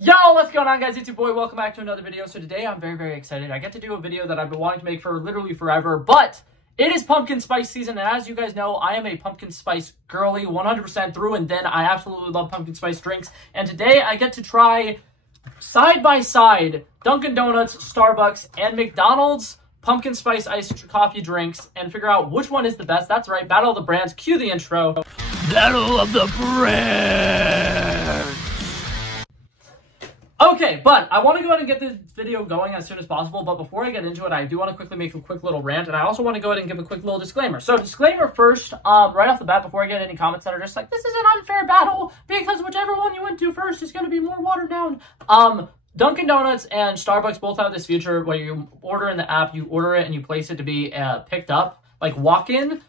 Yo, what's going on, guys? It's your boy. Welcome back to another video. So today I'm very excited. I get to do a video that I've been wanting to make for literally forever, but it is pumpkin spice season, and as you guys know, I am a pumpkin spice girly 100% through and then. I absolutely love pumpkin spice drinks, and today I get to try side by side Dunkin' Donuts, Starbucks, and McDonald's pumpkin spice iced coffee drinks and figure out which one is the best. That's right, Battle of the Brands. Cue the intro. Battle of the Brands. Okay, but I want to go ahead and get this video going as soon as possible, but before I get into it, I do want to quickly make a quick little rant, and I also want to go ahead and give a quick little disclaimer. So, disclaimer first, right off the bat, before I get any comments that are just like, this is an unfair battle, because whichever one you went to first is going to be more watered down. Dunkin' Donuts and Starbucks both have this feature where you order in the app, you order it, and you place it to be picked up, like walk-in.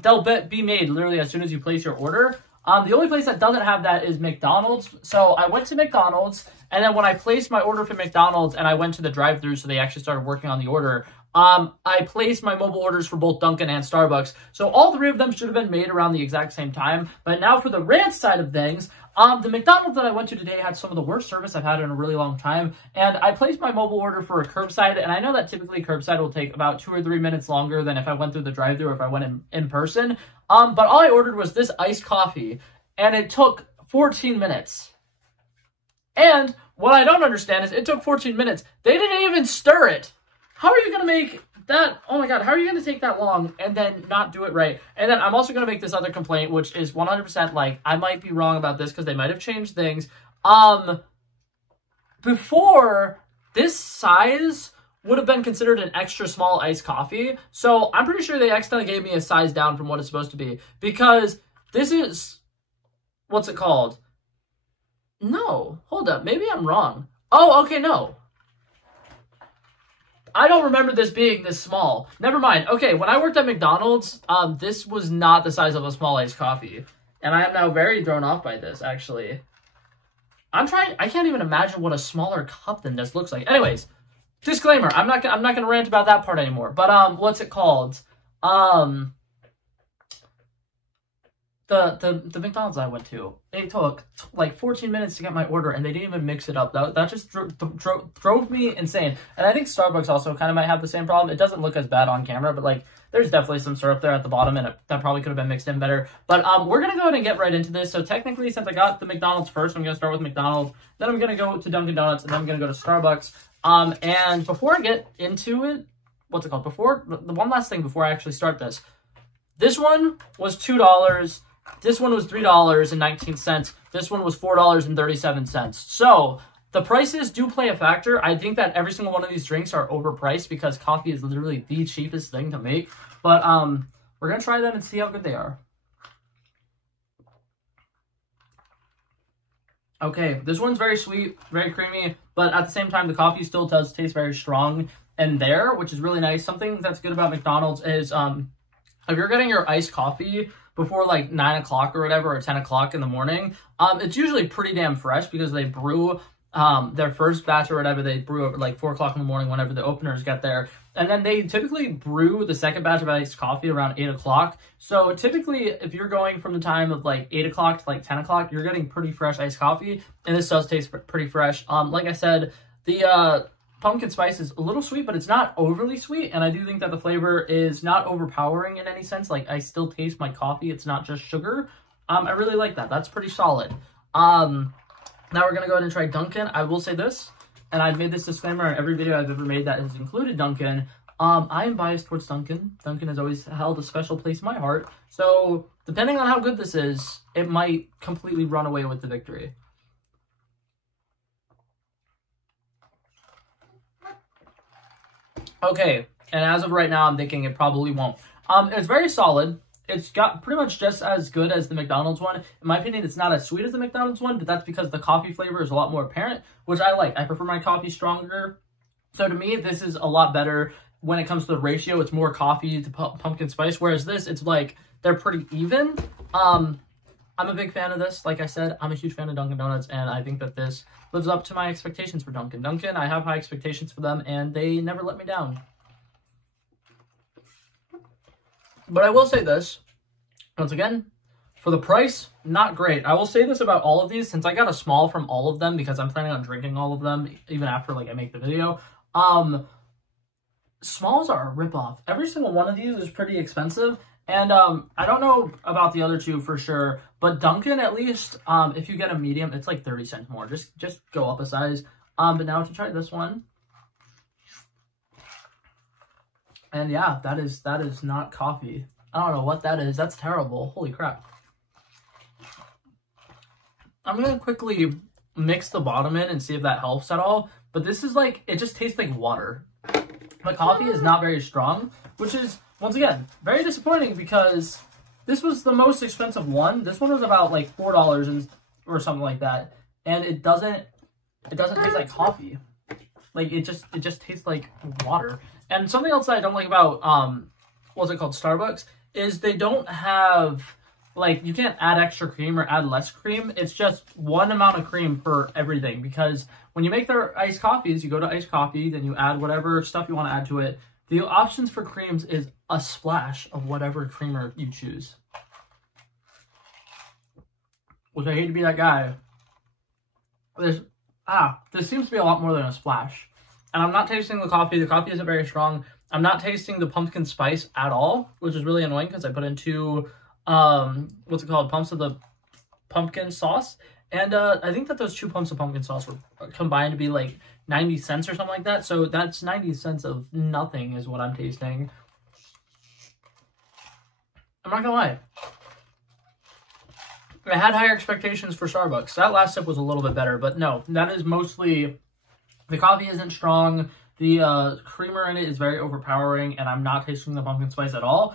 They'll be made literally as soon as you place your order. The only place that doesn't have that is McDonald's. So I went to McDonald's, and then when I placed my order for McDonald's and I went to the drive-thru, so they actually started working on the order, I placed my mobile orders for both Dunkin' and Starbucks. So all three of them should have been made around the exact same time. But now for the rant side of things, the McDonald's that I went to today had some of the worst service I've had in a really long time. And I placed my mobile order for a curbside, and I know that typically curbside will take about 2 or 3 minutes longer than if I went through the drive-thru or if I went in person. But all I ordered was this iced coffee, and it took 14 minutes. And what I don't understand is it took 14 minutes. They didn't even stir it. How are you going to make that? Oh my God, how are you going to take that long and then not do it right? And then I'm also going to make this other complaint, which is 100% like, I might be wrong about this because they might have changed things. Before, this size would have been considered an extra small iced coffee. So I'm pretty sure they accidentally gave me a size down from what it's supposed to be, because this is, what's it called? No, hold up. Maybe I'm wrong. Oh, okay, no. I don't remember this being this small. Never mind. Okay, when I worked at McDonald's, this was not the size of a small iced coffee. And I am now very thrown off by this, actually. I can't even imagine what a smaller cup than this looks like. Anyways, disclaimer, I'm not gonna rant about that part anymore. But what's it called? The McDonald's I went to, it took like 14 minutes to get my order, and they didn't even mix it up. That just drove me insane. And I think Starbucks also kind of might have the same problem. It doesn't look as bad on camera, but like there's definitely some syrup there at the bottom, and that probably could have been mixed in better. But we're gonna go ahead and get right into this. So technically, since I got the McDonald's first, I'm gonna start with McDonald's. Then I'm gonna go to Dunkin' Donuts, and then I'm gonna go to Starbucks. And before I get into it, what's it called? The one last thing before I actually start this. This one was $2. This one was $3.19. This one was $4.37. So the prices do play a factor. I think that every single one of these drinks are overpriced because coffee is literally the cheapest thing to make. But we're gonna try them and see how good they are. Okay, this one's very sweet, very creamy, but at the same time, the coffee still does taste very strong in there, which is really nice. Something that's good about McDonald's is if you're getting your iced coffee before like 9 o'clock or whatever, or 10 o'clock in the morning, it's usually pretty damn fresh because they brew their first batch or whatever, they brew at like 4 o'clock in the morning whenever the openers get there. And then they typically brew the second batch of iced coffee around 8 o'clock. So typically, if you're going from the time of like 8 o'clock to like 10 o'clock, you're getting pretty fresh iced coffee. And this does taste pretty fresh. Like I said, the pumpkin spice is a little sweet, but it's not overly sweet, and I do think that the flavor is not overpowering in any sense. Like, I still taste my coffee. It's not just sugar. I really like that. That's pretty solid. Now we're gonna go ahead and try Dunkin'. I will say this, and I've made this disclaimer in every video I've ever made that has included Dunkin'. I am biased towards Dunkin'. Dunkin' has always held a special place in my heart. So, depending on how good this is, it might completely run away with the victory. Okay, and as of right now, I'm thinking it probably won't. It's very solid. It's got pretty much just as good as the McDonald's one. In my opinion, it's not as sweet as the McDonald's one, but that's because the coffee flavor is a lot more apparent, which I like. I prefer my coffee stronger. So to me, this is a lot better when it comes to the ratio. It's more coffee to pumpkin spice, whereas this, it's like they're pretty even. I'm a big fan of this. Like I said, I'm a huge fan of Dunkin' Donuts, and I think that this lives up to my expectations for Dunkin'. Dunkin', I have high expectations for them, and they never let me down. But I will say this, once again, For the price, not great. I will say this about all of these, since I got a small from all of them because I'm planning on drinking all of them even after like I make the video. Smalls are a ripoff. Every single one of these is pretty expensive. And I don't know about the other two for sure, but Dunkin' at least, if you get a medium, it's like 30 cents more. Just go up a size. But now to try this one. And yeah, that is not coffee. I don't know what that is. That's terrible. Holy crap. I'm going to quickly mix the bottom in and see if that helps at all. But this is like, it just tastes like water. The coffee is not very strong, which is, once again, very disappointing because this was the most expensive one. This one was about like $4 or something like that. And it doesn't taste like coffee. Like it just tastes like water. And something else that I don't like about what's it called, Starbucks, is they don't have, like, you can't add extra cream or add less cream. It's just one amount of cream for everything, because when you make their iced coffees, you go to iced coffee, then you add whatever stuff you want to add to it. The options for creams is a splash of whatever creamer you choose. Which I hate to be that guy. This seems to be a lot more than a splash. And I'm not tasting the coffee. The coffee isn't very strong. I'm not tasting the pumpkin spice at all, which is really annoying because I put in 2, what's it called, pumps of the pumpkin sauce. And I think that those 2 pumps of pumpkin sauce were combined to be like 90 cents or something like that. So that's 90 cents of nothing is what I'm tasting. I'm not gonna lie. I had higher expectations for Starbucks. That last sip was a little bit better, but no, that is mostly, the coffee isn't strong. The creamer in it is very overpowering, and I'm not tasting the pumpkin spice at all.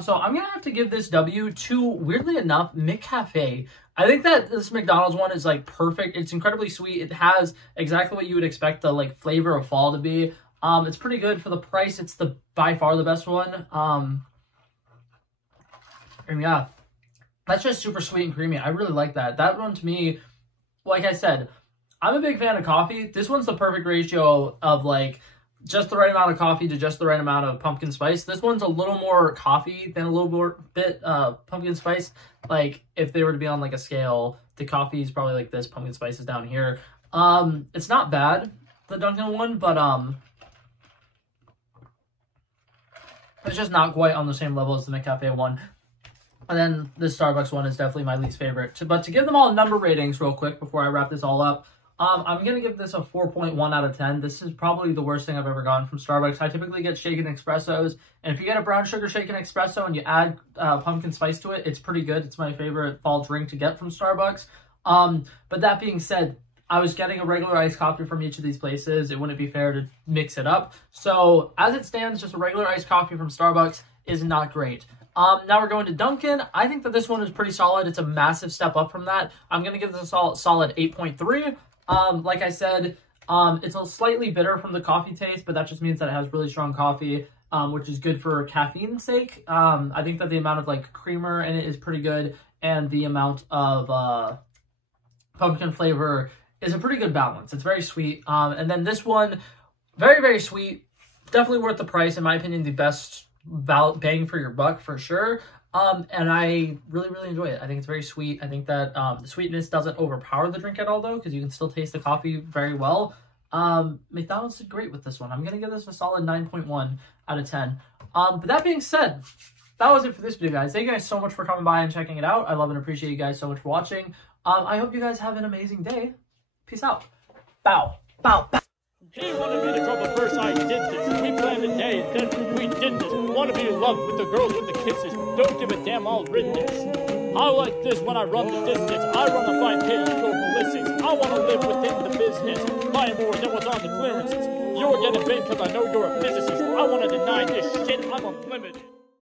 So I'm going to have to give this W to, weirdly enough, McCafe. I think that this McDonald's one is, like, perfect. It's incredibly sweet. It has exactly what you would expect the, like, flavor of fall to be. It's pretty good for the price. It's by far the best one. And yeah, that's just super sweet and creamy. I really like that. That one, to me, like I said, I'm a big fan of coffee. This one's the perfect ratio of, like, just the right amount of coffee to just the right amount of pumpkin spice. This one's a little more coffee than a little more pumpkin spice. Like, if they were to be on, like, a scale, the coffee is probably like this, pumpkin spice is down here. It's not bad, the Dunkin' one, but it's just not quite on the same level as the McCafe one. And then the Starbucks one is definitely my least favorite. But to give them all number ratings real quick before I wrap this all up, I'm going to give this a 4.1 out of 10. This is probably the worst thing I've ever gotten from Starbucks. I typically get shaken espressos, and if you get a brown sugar shaken espresso and you add pumpkin spice to it, it's pretty good. It's my favorite fall drink to get from Starbucks. But that being said, I was getting a regular iced coffee from each of these places. It wouldn't be fair to mix it up. So as it stands, just a regular iced coffee from Starbucks is not great. Now we're going to Dunkin'. I think that this one is pretty solid. It's a massive step up from that. I'm going to give this a solid 8.3. Like I said, it's a slightly bitter from the coffee taste, but that just means that it has really strong coffee, which is good for caffeine's sake. I think that the amount of, like, creamer in it is pretty good, and the amount of pumpkin flavor is a pretty good balance. It's very sweet. And then this one, very, very sweet. Definitely worth the price. In my opinion, the best bang for your buck for sure. And I really, really enjoy it. I think it's very sweet. I think that the sweetness doesn't overpower the drink at all, though, because you can still taste the coffee very well. McDonald's did great with this one. I'm going to give this a solid 9.1 out of 10. But that being said, that was it for this video, guys. Thank you guys so much for coming by and checking it out. I love and appreciate you guys so much for watching. I hope you guys have an amazing day. Peace out. Bow. Bow. Bow. He wanted me to trouble first, I did this. We planned the day, then we did this. Wanna be in love with the girls with the kisses. Don't give a damn, I'll rid this. I like this when I run the distance. I run the 5K, you go ballistics. I wanna live within the business. Buy more than what's on the clearances. You're getting big cause I know you're a physicist. I wanna deny this shit, I'm unlimited.